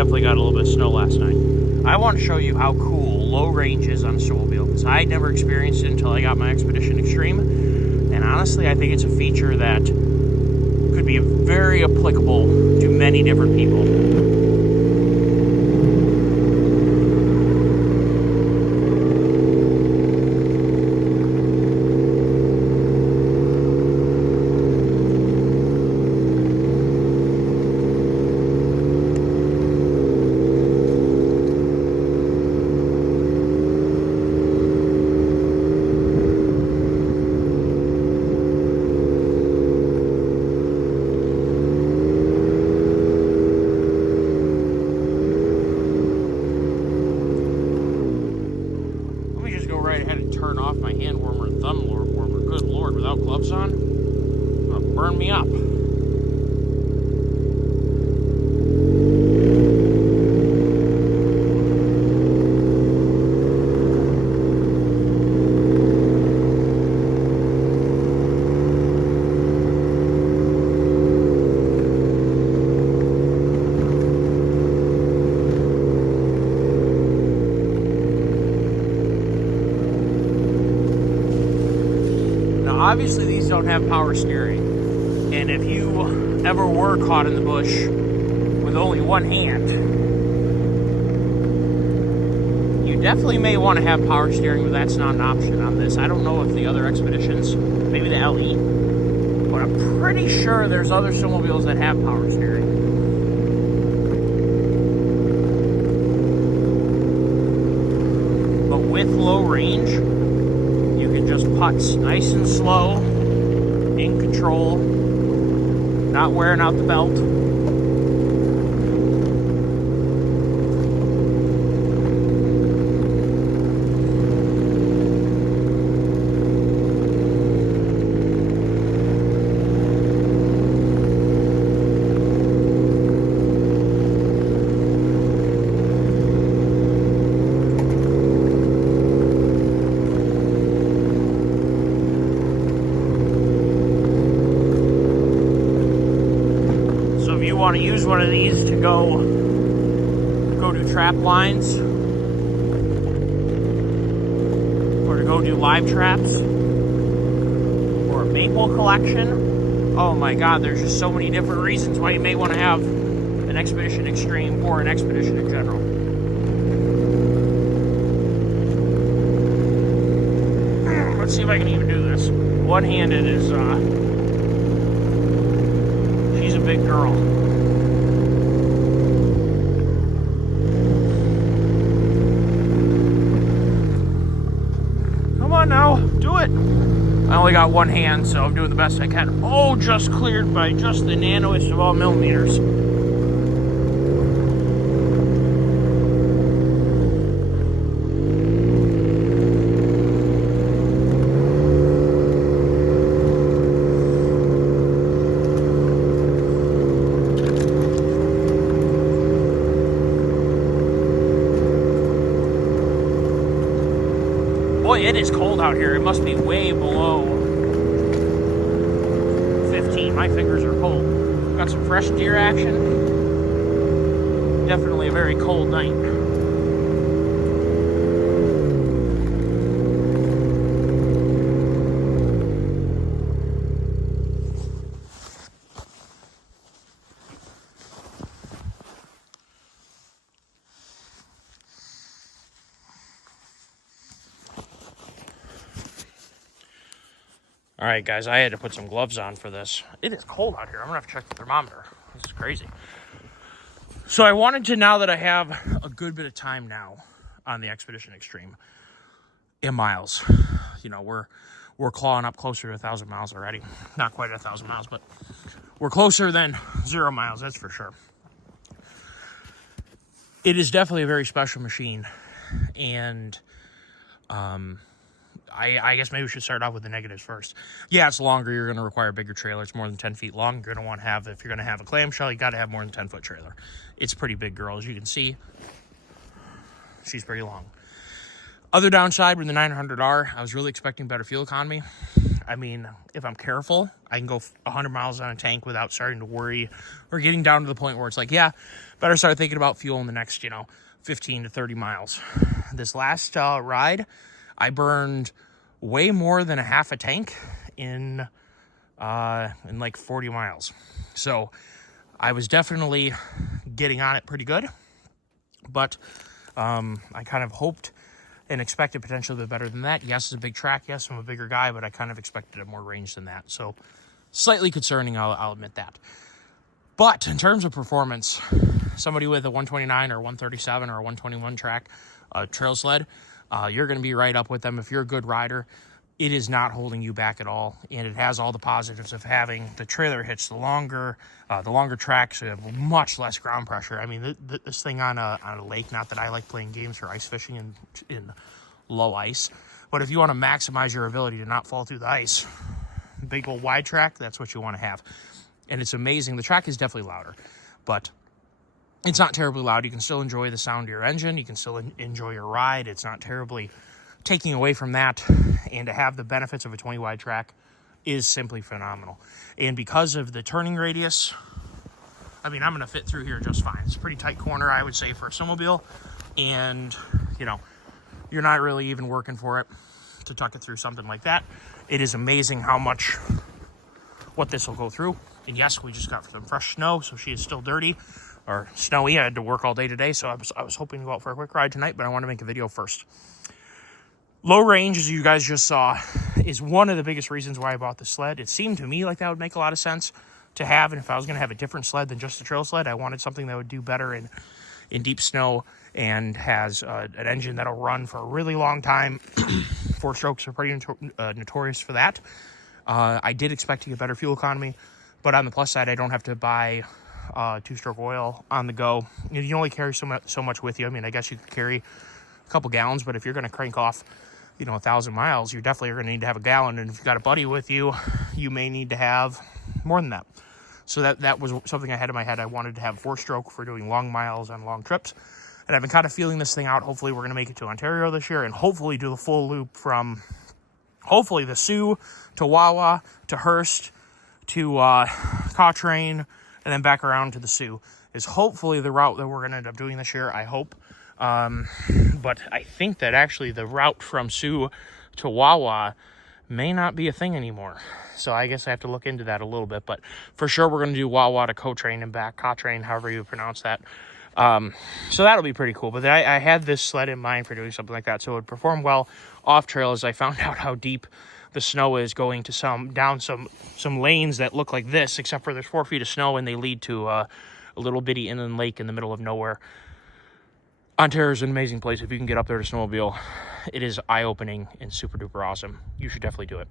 definitely got a little bit of snow last night. I want to show you how cool low range is on a snowmobile, because I never experienced it until I got my Expedition Extreme. And honestly, I think it's a feature that could be very applicable to many different people. Right ahead and turn off my hand warmer and thumb warmer. Good Lord, without gloves on, it's gonna burn me up. Obviously, these don't have power steering, and if you ever were caught in the bush with only one hand, you definitely may want to have power steering, but that's not an option on this. I don't know if the other Expeditions, maybe the LE, but I'm pretty sure there's other snowmobiles that have power steering. But with low range, just putts nice and slow, in control, not wearing out the belt. Want to use one of these to go do trap lines or to go do live traps or a maple collection. Oh my God, there's just so many different reasons why you may want to have an Expedition Extreme or an Expedition in general. Let's see if I can even do this. One-handed is she's a big girl. Now, do it. I only got one hand, so I'm doing the best I can. Oh, just cleared by just the nanoest of all millimeters. Boy, it is cold out here. It must be way below 15. My fingers are cold. Got some fresh deer action. Definitely a very cold night. All right, guys, I had to put some gloves on for this. It is cold out here. I'm gonna have to check the thermometer. This is crazy. So I wanted to, now that I have a good bit of time now on the Expedition Extreme in miles, you know, we're clawing up closer to 1,000 miles already. Not quite 1,000 miles, but we're closer than 0 miles, that's for sure. It is definitely a very special machine, and I guess maybe we should start off with the negatives first. Yeah, it's longer. You're going to require a bigger trailer. It's more than 10 feet long. You're going to want to have, if you're going to have a clamshell, you got to have more than 10-foot trailer. It's a pretty big girl, as you can see. She's pretty long. Other downside with the 900R, I was really expecting better fuel economy. I mean, if I'm careful, I can go 100 miles on a tank without starting to worry or getting down to the point where it's like, yeah, better start thinking about fuel in the next, 15 to 30 miles. This last ride, I burned way more than a half a tank in like 40 miles. So I was definitely getting on it pretty good, but I kind of hoped and expected potentially a bit better than that. Yes, it's a big track. Yes, I'm a bigger guy, but I kind of expected more range than that. So slightly concerning, I'll admit that. But in terms of performance, somebody with a 129 or 137 or a 121 track trail sled, you're going to be right up with them. If you're a good rider, it is not holding you back at all. And it has all the positives of having the trailer hitch, the longer track, so you have much less ground pressure. I mean, this thing on a lake, not that I like playing games for ice fishing in low ice, but if you want to maximize your ability to not fall through the ice, big old wide track, that's what you want to have. And it's amazing. The track is definitely louder, but it's not terribly loud. You can still enjoy the sound of your engine. You can still enjoy your ride. It's not terribly taking away from that. And to have the benefits of a 20 wide track is simply phenomenal. And because of the turning radius, I mean, I'm going to fit through here just fine. It's a pretty tight corner, I would say, for a snowmobile. And, you're not really even working for it to tuck it through something like that. It is amazing how much what this will go through. And yes, we just got some fresh snow, so she is still dirty or snowy. I had to work all day today, so I was hoping to go out for a quick ride tonight, but I want to make a video first. Low range, as you guys just saw, is one of the biggest reasons why I bought the sled. It seemed to me like that would make a lot of sense to have, and if I was going to have a different sled than just a trail sled, I wanted something that would do better in deep snow and has an engine that'll run for a really long time. 4 strokes are pretty notorious for that. I did expect to get better fuel economy, but on the plus side, I don't have to buy 2-stroke oil on the go. You can only carry so much with you. I mean, I guess you could carry a couple gallons, but if you're going to crank off 1,000 miles, you definitely are going to need to have a gallon. And if you've got a buddy with you, you may need to have more than that. So that was something I had in my head. I wanted to have 4-stroke for doing long miles on long trips. And I've been kind of feeling this thing out. Hopefully we're going to make it to Ontario this year and hopefully do the full loop from hopefully the Sioux to Wawa to Hearst to Cochrane and then back around to the Sioux is hopefully the route that we're going to end up doing this year. I hope. But I think that actually the route from Sioux to Wawa may not be a thing anymore. So I guess I have to look into that a little bit. But for sure, we're going to do Wawa to Cochrane and back, Cochrane, however you pronounce that. So that'll be pretty cool. But I had this sled in mind for doing something like that. So it would perform well off trail as I found out how deep the snow is going to down some lanes that look like this, except for there's 4 feet of snow and they lead to a little bitty inland lake in the middle of nowhere. Ontario is an amazing place. If you can get up there to snowmobile, it is eye-opening and super duper awesome. You should definitely do it.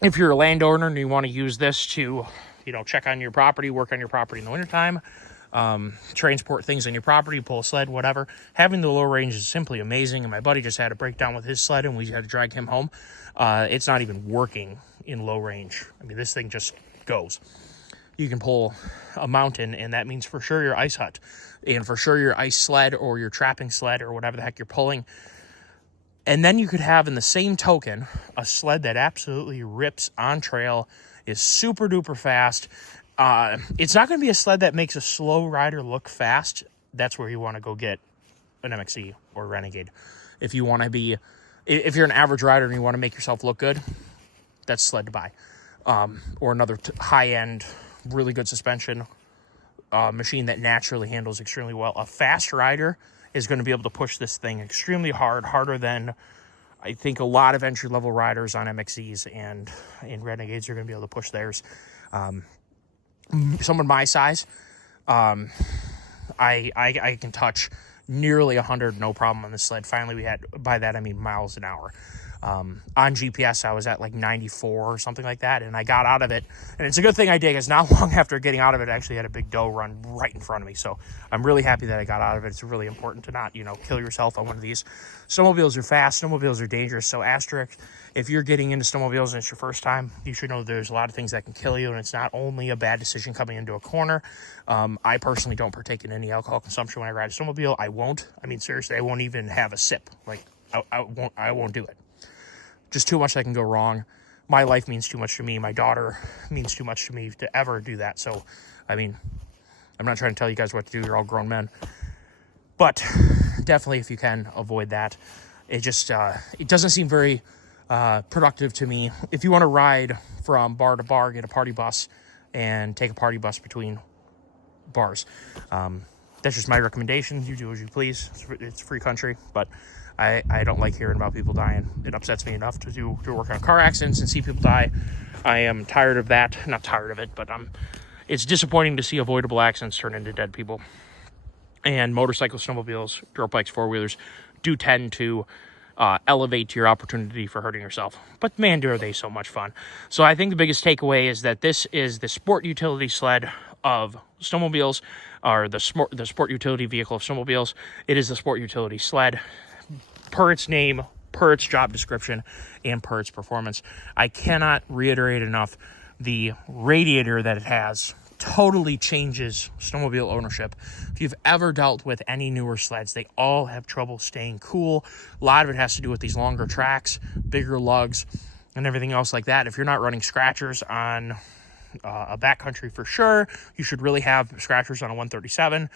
If you're a landowner and you want to use this to, check on your property, work on your property in the wintertime, transport things on your property, pull a sled, whatever, having the low range is simply amazing. And my buddy just had a breakdown with his sled and we had to drag him home. It's not even working in low range. I mean, this thing just goes. You can pull a mountain, and that means for sure your ice hut and for sure your ice sled or your trapping sled or whatever the heck you're pulling. And then you could have in the same token a sled that absolutely rips on trail, is super duper fast. It's not going to be a sled that makes a slow rider look fast. That's where you want to go get an MXE or Renegade. If you're an average rider and you want to make yourself look good, that's sled to buy. Or another high-end, really good suspension machine that naturally handles extremely well. A fast rider is going to be able to push this thing extremely hard, harder than I think a lot of entry-level riders on MXEs and Renegades are going to be able to push theirs. Someone my size, I can touch nearly 100 no problem on the sled. Finally, by that I mean miles an hour. On GPS, I was at like 94 or something like that, and I got out of it. And it's a good thing I did, because not long after getting out of it, I actually had a big doe run right in front of me. So I'm really happy that I got out of it. It's really important to not, kill yourself on one of these. Snowmobiles are fast. Snowmobiles are dangerous. So asterisk, if you're getting into snowmobiles and it's your first time, you should know there's a lot of things that can kill you, and it's not only a bad decision coming into a corner. I personally don't partake in any alcohol consumption when I ride a snowmobile. I won't. I mean, seriously, I won't even have a sip. Like, I won't do it. just too much that can go wrong. My life means too much to me. My daughter means too much to me to ever do that. So, I mean, I'm not trying to tell you guys what to do. You're all grown men. But definitely, if you can, avoid that. It just, it doesn't seem very productive to me. If you want to ride from bar to bar, get a party bus and take a party bus between bars. That's just my recommendation. You do as you please. It's a free country, but I don't like hearing about people dying. It upsets me enough to work on car accidents and see people die. I am tired of that. Not tired of it, but it's disappointing to see avoidable accidents turn into dead people. And motorcycles, snowmobiles, dirt bikes, four-wheelers do tend to elevate your opportunity for hurting yourself. But man, are they so much fun. So I think the biggest takeaway is that this is the sport utility sled of snowmobiles, or the sport utility vehicle of snowmobiles. It is the sport utility sled per its name, per its job description, and per its performance. I cannot reiterate enough, the radiator that it has totally changes snowmobile ownership. If you've ever dealt with any newer sleds, they all have trouble staying cool. A lot of it has to do with these longer tracks, bigger lugs, and everything else like that. If you're not running scratchers on a backcountry, for sure, you should really have scratchers on a 137.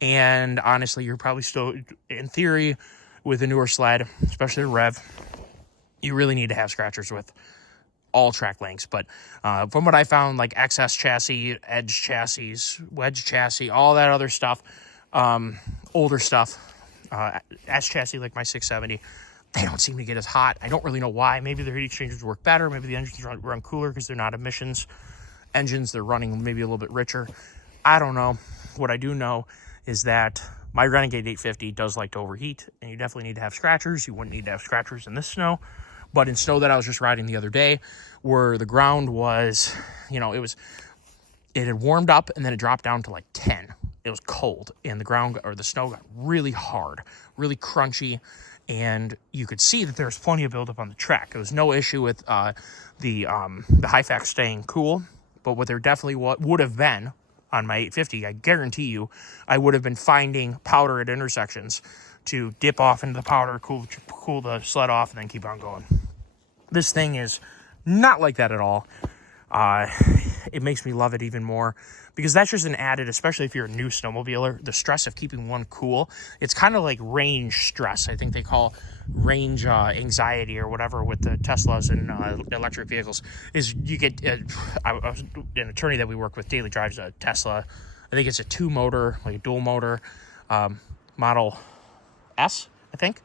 And honestly, you're probably still, in theory, with a newer sled, especially a Rev, you really need to have scratchers with all track lengths. But from what I found, like XS chassis, Edge chassis, Wedge chassis, all that other stuff, older stuff, S chassis like my 670, they don't seem to get as hot. I don't really know why. Maybe their heat exchangers work better. Maybe the engines run cooler because they're not emissions engines. They're running maybe a little bit richer. I don't know. What I do know is that my Renegade 850 does like to overheat, and you definitely need to have scratchers. You wouldn't need to have scratchers in this snow. But in snow that I was just riding the other day, where the ground was, it had warmed up and then it dropped down to like 10. It was cold, and the ground, or the snow, got really hard, really crunchy, and you could see that there was plenty of buildup on the track. There was no issue with the Hyfax staying cool, but what there definitely would have been on my 850, I guarantee you, I would have been finding powder at intersections to dip off into the powder, cool the sled off, and then keep on going. This thing is not like that at all. It makes me love it even more, because that's just an added, especially if you're a new snowmobiler, the stress of keeping one cool. It's kind of like range stress. I think they call range anxiety or whatever with the Teslas and electric vehicles, is you get, an attorney that we work with daily drives a Tesla. I think it's a like a dual motor, Model S, I think.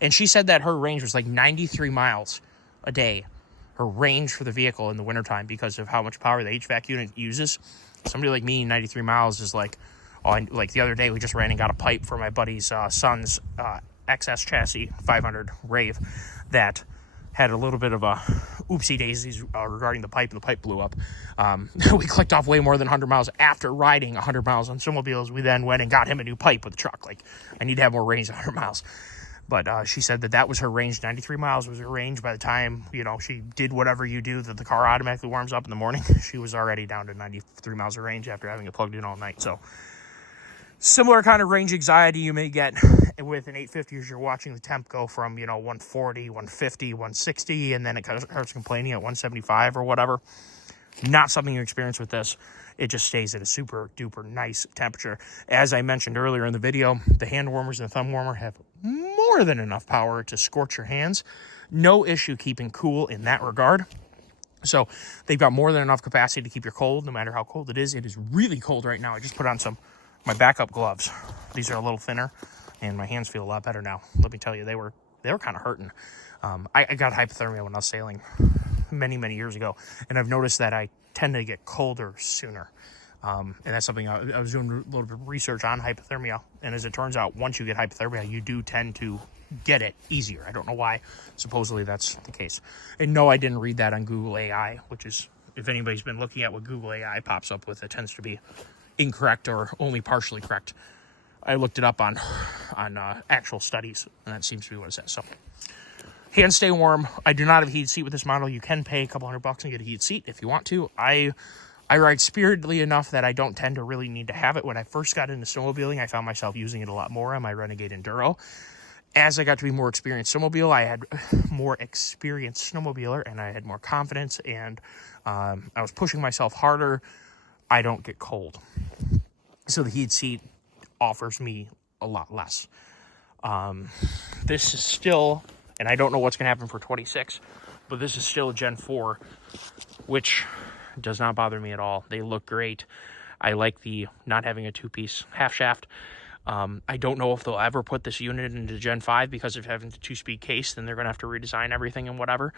And she said that her range was like 93 miles a day, her range for the vehicle in the wintertime, because of how much power the HVAC unit uses. Somebody like me, 93 miles is like, like the other day, we just ran and got a pipe for my buddy's son's XS chassis 500 Rave that had a little bit of a oopsie daisies regarding the pipe, and the pipe blew up. We clicked off way more than 100 miles after riding 100 miles on snowmobiles. We then went and got him a new pipe with the truck. Like, I need to have more range than 100 miles. But she said that was her range. 93 miles was her range. By the time, she did whatever you do, that the car automatically warms up in the morning, she was already down to 93 miles of range after having it plugged in all night. So similar kind of range anxiety you may get with an 850 as you're watching the temp go from, 140, 150, 160, and then it starts complaining at 175 or whatever. Not something you experience with this. It just stays at a super duper nice temperature. As I mentioned earlier in the video, the hand warmers and the thumb warmer have more than enough power to scorch your hands. No issue keeping cool in that regard. So they've got more than enough capacity to keep you cold, no matter how cold it is. It is really cold right now. I just put on my backup gloves. These are a little thinner, and my hands feel a lot better now. Let me tell you, they were kind of hurting. I got hypothermia when I was sailing many years ago, and I've noticed that I tend to get colder sooner. And that's something I was doing a little bit of research on hypothermia, and as it turns out, once you get hypothermia, you do tend to get it easier. I don't know why. Supposedly that's the case. And no, I didn't read that on Google AI, which is, if anybody's been looking at what Google AI pops up with, it tends to be incorrect or only partially correct. I looked it up on actual studies, and that seems to be what it says. So, hands stay warm. I do not have a heated seat with this model. You can pay a couple $100 and get a heated seat if you want to. I ride spiritedly enough that I don't tend to really need to have it. When I first got into snowmobiling, I found myself using it a lot more on my Renegade Enduro. as I got to be more experienced snowmobile, I had more experienced snowmobiler, and I had more confidence, and I was pushing myself harder. I don't get cold. So the heated seat offers me a lot less. This is still, and I don't know what's going to happen for 26, but this is still a Gen 4, which does not bother me at all. They look great. I like the not having a two-piece half shaft. I don't know if they'll ever put this unit into Gen 5 because of having the two-speed case, then they're going to have to redesign everything and whatever.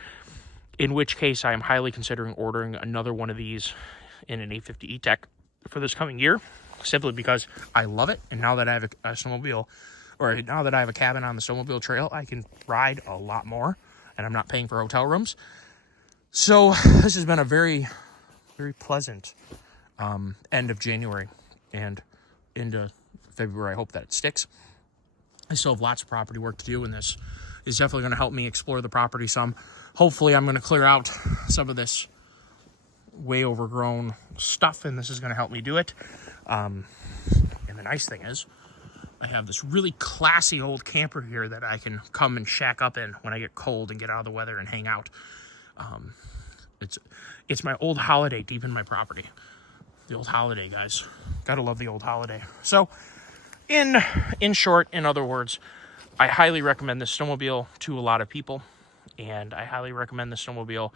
In which case, I am highly considering ordering another one of these in an 850 E-Tech for this coming year, simply because I love it. And now that I have a snowmobile, or now that I have a cabin on the snowmobile trail, I can ride a lot more, and I'm not paying for hotel rooms. So this has been a very, very pleasant end of January and into February. I hope that it sticks. I still have lots of property work to do, and this is definitely going to help me explore the property some. Hopefully I'm going to clear out some of this way overgrown stuff, and this is going to help me do it. And the nice thing is I have this really classy old camper here that I can come and shack up in when I get cold and get out of the weather and hang out. It's my old Holiday deep in my property. The old Holiday, guys. Gotta love the old Holiday. So in short, in other words, I highly recommend this snowmobile to a lot of people, and I highly recommend this snowmobile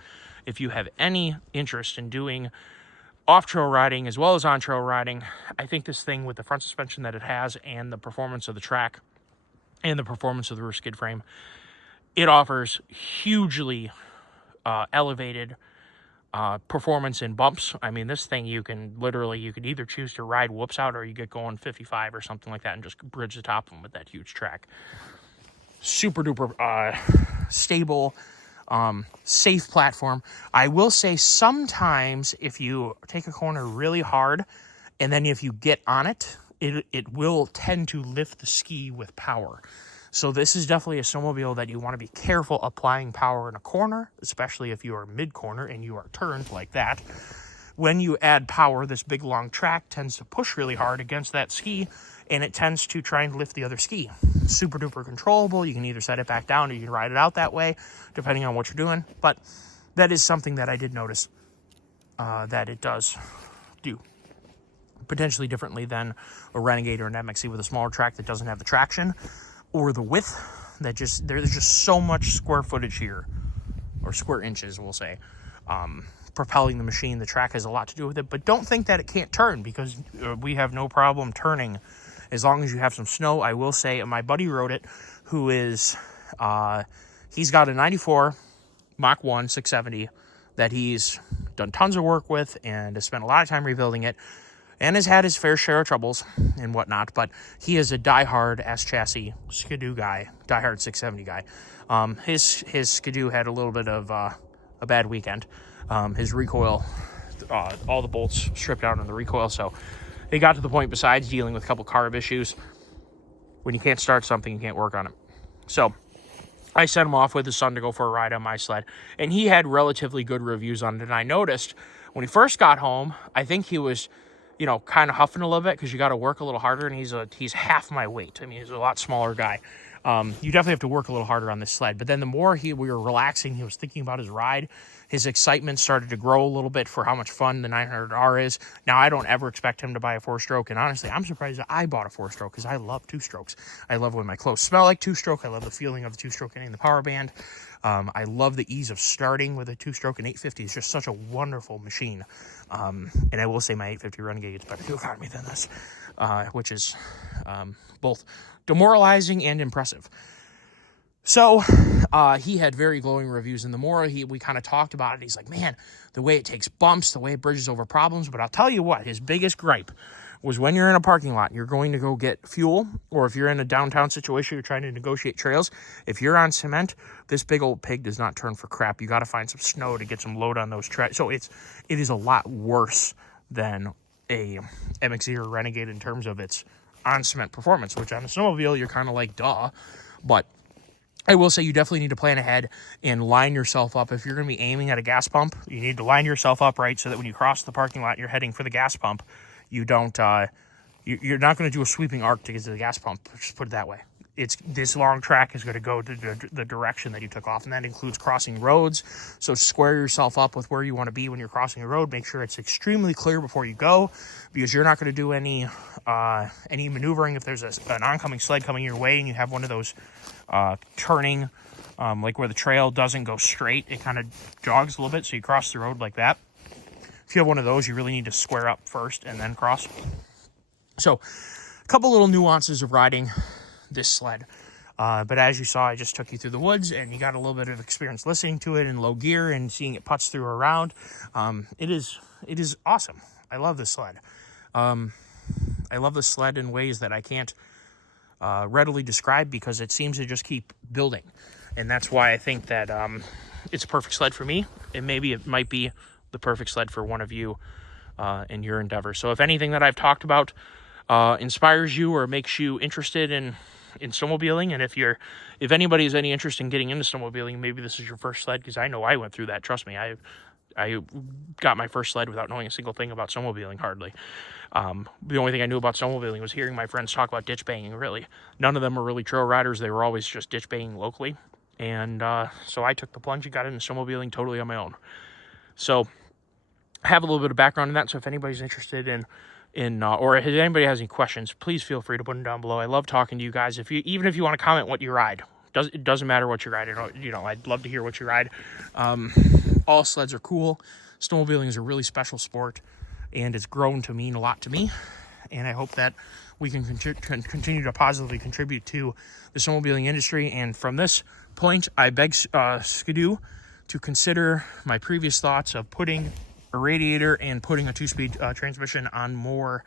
if you have any interest in doing off-trail riding as well as on-trail riding. I think this thing, with the front suspension that it has and the performance of the track and the performance of the rear skid frame, it offers hugely elevated performance in bumps. I mean, this thing, you can either choose to ride whoops out, or you get going 55 or something like that and just bridge the top of them with that huge track. Super duper stable, safe platform. I will say sometimes if you take a corner really hard and then if you get on it, it will tend to lift the ski with power. So this is definitely a snowmobile that you want to be careful applying power in a corner, especially if you are mid-corner and you are turned like that. When you add power, this big long track tends to push really hard against that ski, and it tends to try and lift the other ski. Super duper controllable. You can either set it back down or you can ride it out that way, depending on what you're doing. But that is something that I did notice that it does do potentially differently than a Renegade or an MXC with a smaller track that doesn't have the traction or the width. There's just so much square footage here, or square inches, we'll say, propelling the machine. The track has a lot to do with it, but don't think that it can't turn, because we have no problem turning as long as you have some snow. I will say, my buddy rode it, who is, he's got a 94 Mach 1 670 that he's done tons of work with and has spent a lot of time rebuilding it, and has had his fair share of troubles and whatnot, but he is a diehard S-chassis Skidoo guy, diehard 670 guy. His Skidoo had a little bit of a bad weekend. His recoil, all the bolts stripped out on the recoil, so it got to the point, besides dealing with a couple carb issues, when you can't start something, you can't work on it. So I sent him off with his son to go for a ride on my sled, and he had relatively good reviews on it. And I noticed when he first got home, I think he was, kind of huffing a little bit, because you got to work a little harder, and he's half my weight. I mean, he's a lot smaller guy. You definitely have to work a little harder on this sled. But then the more we were relaxing, he was thinking about his ride, his excitement started to grow a little bit for how much fun the 900R is. Now, I don't ever expect him to buy a 4-stroke, and honestly, I'm surprised that I bought a 4-stroke, because I love 2-strokes. I love when my clothes smell like 2-stroke. I love the feeling of the 2-stroke getting the power band. I love the ease of starting with a 2-stroke, and 850 is just such a wonderful machine. And I will say my 850 Renegade gets better fuel economy than this, which is both demoralizing and impressive. So he had very glowing reviews in the Mora. We kind of talked about it. He's like, man, the way it takes bumps, the way it bridges over problems. But I'll tell you what, his biggest gripe was when you're in a parking lot, you're going to go get fuel, or if you're in a downtown situation, you're trying to negotiate trails. If you're on cement, this big old pig does not turn for crap. You got to find some snow to get some load on those trails. So it is a lot worse than a MXZ or Renegade in terms of its on cement performance, which on a snowmobile, you're kind of like, duh. But I will say you definitely need to plan ahead and line yourself up. If you're going to be aiming at a gas pump, you need to line yourself up right so that when you cross the parking lot, you're heading for the gas pump. You don't, you're not going to do a sweeping arc to get to the gas pump. Just put it that way. this long track is going to go to the direction that you took off, and that includes crossing roads. So square yourself up with where you want to be when you're crossing a road. Make sure it's extremely clear before you go, because you're not going to do any maneuvering if there's an oncoming sled coming your way and you have one of those turning, like where the trail doesn't go straight, it kind of jogs a little bit, so you cross the road like that. If you have one of those, you really need to square up first and then cross. So a couple little nuances of riding this sled, but as you saw, I just took you through the woods, and you got a little bit of experience listening to it in low gear and seeing it putz through around. It is awesome. I love this sled. I love the sled in ways that I can't readily describe, because it seems to just keep building, and that's why I think that it's a perfect sled for me, and maybe it might be the perfect sled for one of you in your endeavor. So if anything that I've talked about inspires you or makes you interested in snowmobiling, and if anybody has any interest in getting into snowmobiling, maybe this is your first sled, because I know I went through that. Trust me, I got my first sled without knowing a single thing about snowmobiling, hardly. The only thing I knew about snowmobiling was hearing my friends talk about ditch banging. Really, none of them were really trail riders. They were always just ditch banging locally, and so I took the plunge and got into snowmobiling totally on my own. So I have a little bit of background in that, so if anybody's interested in or if anybody has any questions, please feel free to put them down below. I love talking to you guys. Even if you want to comment what you ride, it doesn't matter what you ride. I'd love to hear what you ride. All sleds are cool. Snowmobiling is a really special sport, and it's grown to mean a lot to me. And I hope that we can continue to positively contribute to the snowmobiling industry. And from this point, I beg Skidoo to consider my previous thoughts of putting a radiator and putting a 2-speed transmission on more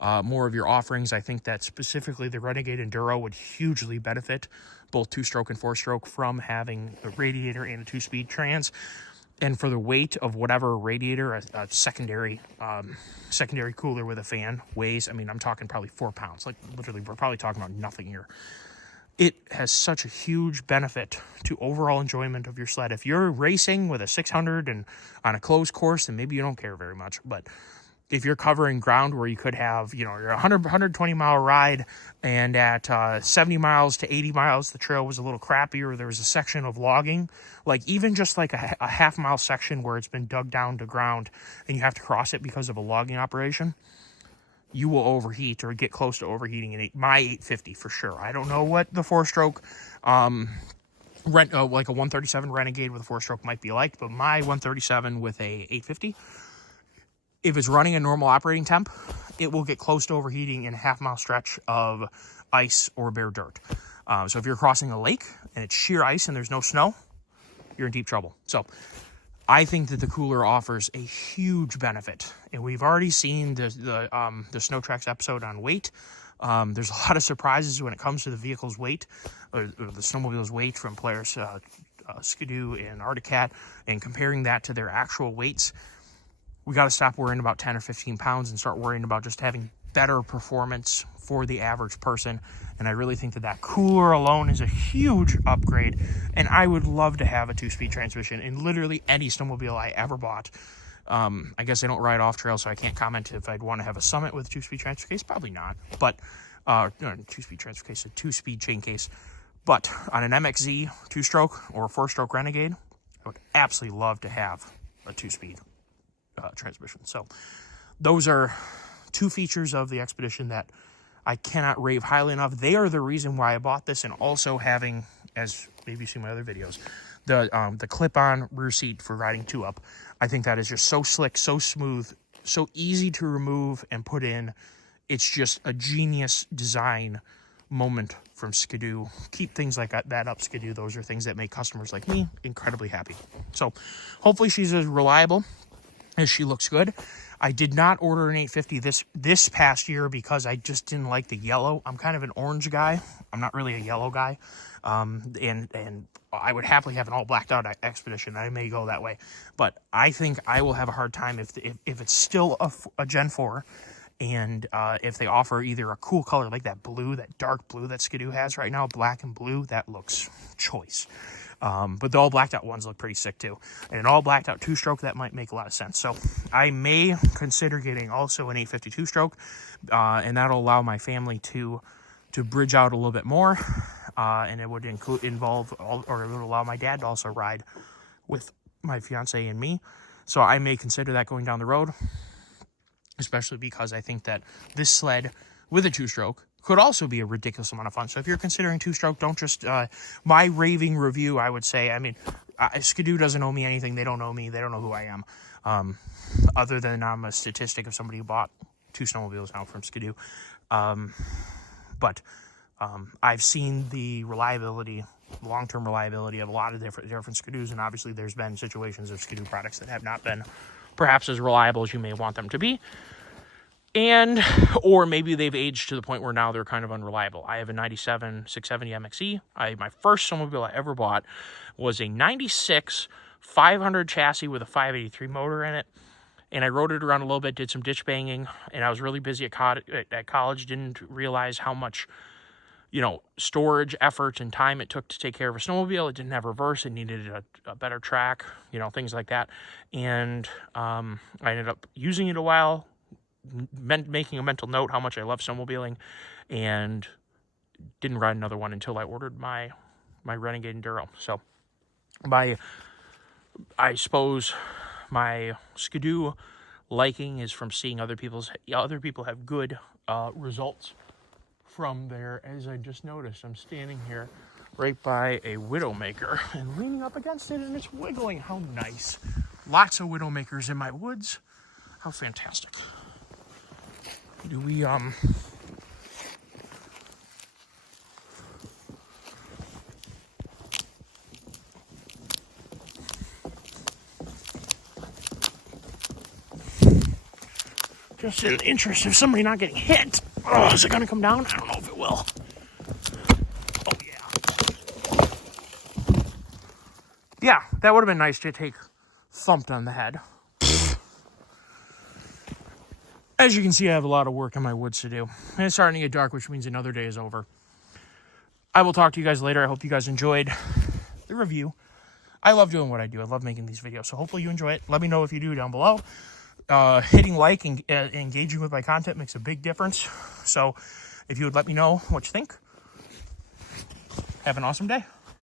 of your offerings. I think that specifically the Renegade Enduro would hugely benefit both 2-stroke and 4-stroke from having a radiator and a 2-speed trans. And for the weight of whatever radiator a secondary cooler with a fan weighs, I mean, I'm talking probably 4 pounds. Like, literally, we're probably talking about nothing here. It has such a huge benefit to overall enjoyment of your sled. If you're racing with a 600 and on a closed course, then maybe you don't care very much. But if you're covering ground where you could have, your 120 mile ride, and at 70 miles to 80 miles, the trail was a little crappy, or there was a section of logging, like even just like a half mile section where it's been dug down to ground and you have to cross it because of a logging operation, you will overheat or get close to overheating my 850 for sure. I don't know what the 4-stroke, like a 137 Renegade with a 4-stroke might be like, but my 137 with a 850, if it's running a normal operating temp, it will get close to overheating in a half-mile stretch of ice or bare dirt. So if you're crossing a lake and it's sheer ice and there's no snow, you're in deep trouble. So I think that the cooler offers a huge benefit, and we've already seen the Snow Tracks episode on weight. There's a lot of surprises when it comes to the vehicle's weight, or the snowmobile's weight, from players Skidoo and Arctic Cat, and comparing that to their actual weights. We got to stop worrying about 10 or 15 pounds and start worrying about just having better performance for the average person. And I really think that cooler alone is a huge upgrade. And I would love to have a 2-speed transmission in literally any snowmobile I ever bought. I guess I don't ride off trail, so I can't comment if I'd want to have a Summit with a 2-speed transfer case. Probably not. But, no, 2-speed transfer case, a 2-speed chain case. But on an MXZ 2-stroke or a 4-stroke Renegade, I would absolutely love to have a 2-speed transmission. So those are 2 features of the Expedition that I cannot rave highly enough. They are the reason why I bought this, and also having, as maybe you've seen my other videos, the clip-on rear seat for riding 2-up. I think that is just so slick, so smooth, so easy to remove and put in. It's just a genius design moment from Skidoo. Keep things like that up, Skidoo. Those are things that make customers like me incredibly happy. So hopefully she's as reliable as she looks good. I did not order an 850 this past year because I just didn't like the yellow. I'm kind of an orange guy. I'm not really a yellow guy. And I would happily have an all blacked out Expedition. I may go that way, but I think I will have a hard time if it's still a Gen 4, and if they offer either a cool color like that blue, that dark blue that Skidoo has right now, black and blue, that looks choice. But the all blacked out ones look pretty sick too. And an all blacked out 2-stroke, that might make a lot of sense. So I may consider getting also an 852 stroke, and that'll allow my family to to bridge out a little bit more, and it would it would allow my dad to also ride with my fiance and me. So I may consider that going down the road, especially because I think that this sled with a 2-stroke could also be a ridiculous amount of fun. So if you're considering 2-stroke, don't just, my raving review, I would say, I mean, Skidoo doesn't owe me anything. They don't know me. They don't know who I am. Other than I'm a statistic of somebody who bought 2 snowmobiles now from Skidoo. But I've seen the reliability, long-term reliability of a lot of different Skidoos, and obviously there's been situations of Skidoo products that have not been perhaps as reliable as you may want them to be. And, or maybe they've aged to the point where now they're kind of unreliable. I have a 97 670 MXE. My first snowmobile I ever bought was a 96 500 chassis with a 583 motor in it. And I rode it around a little bit, did some ditch banging, and I was really busy at college, didn't realize how much, storage, effort, and time it took to take care of a snowmobile. It didn't have reverse. It needed a better track, things like that. And I ended up using it a while, making a mental note how much I love snowmobiling, and didn't ride another one until I ordered my Renegade Enduro. So I suppose my Skidoo liking is from seeing other people have good results from there. As I just noticed, I'm standing here right by a Widowmaker and leaning up against it, and it's wiggling. How nice. Lots of Widowmakers in my woods. How fantastic. Do we just in the interest of somebody not getting hit. Oh, is it gonna come down? I don't know if it will. Oh yeah. Yeah, that would have been nice to take thumped on the head. As you can see, I have a lot of work in my woods to do. And it's starting to get dark, which means another day is over. I will talk to you guys later. I hope you guys enjoyed the review. I love doing what I do. I love making these videos. So hopefully you enjoy it. Let me know if you do down below. Hitting like and engaging with my content makes a big difference. So if you would let me know what you think. Have an awesome day.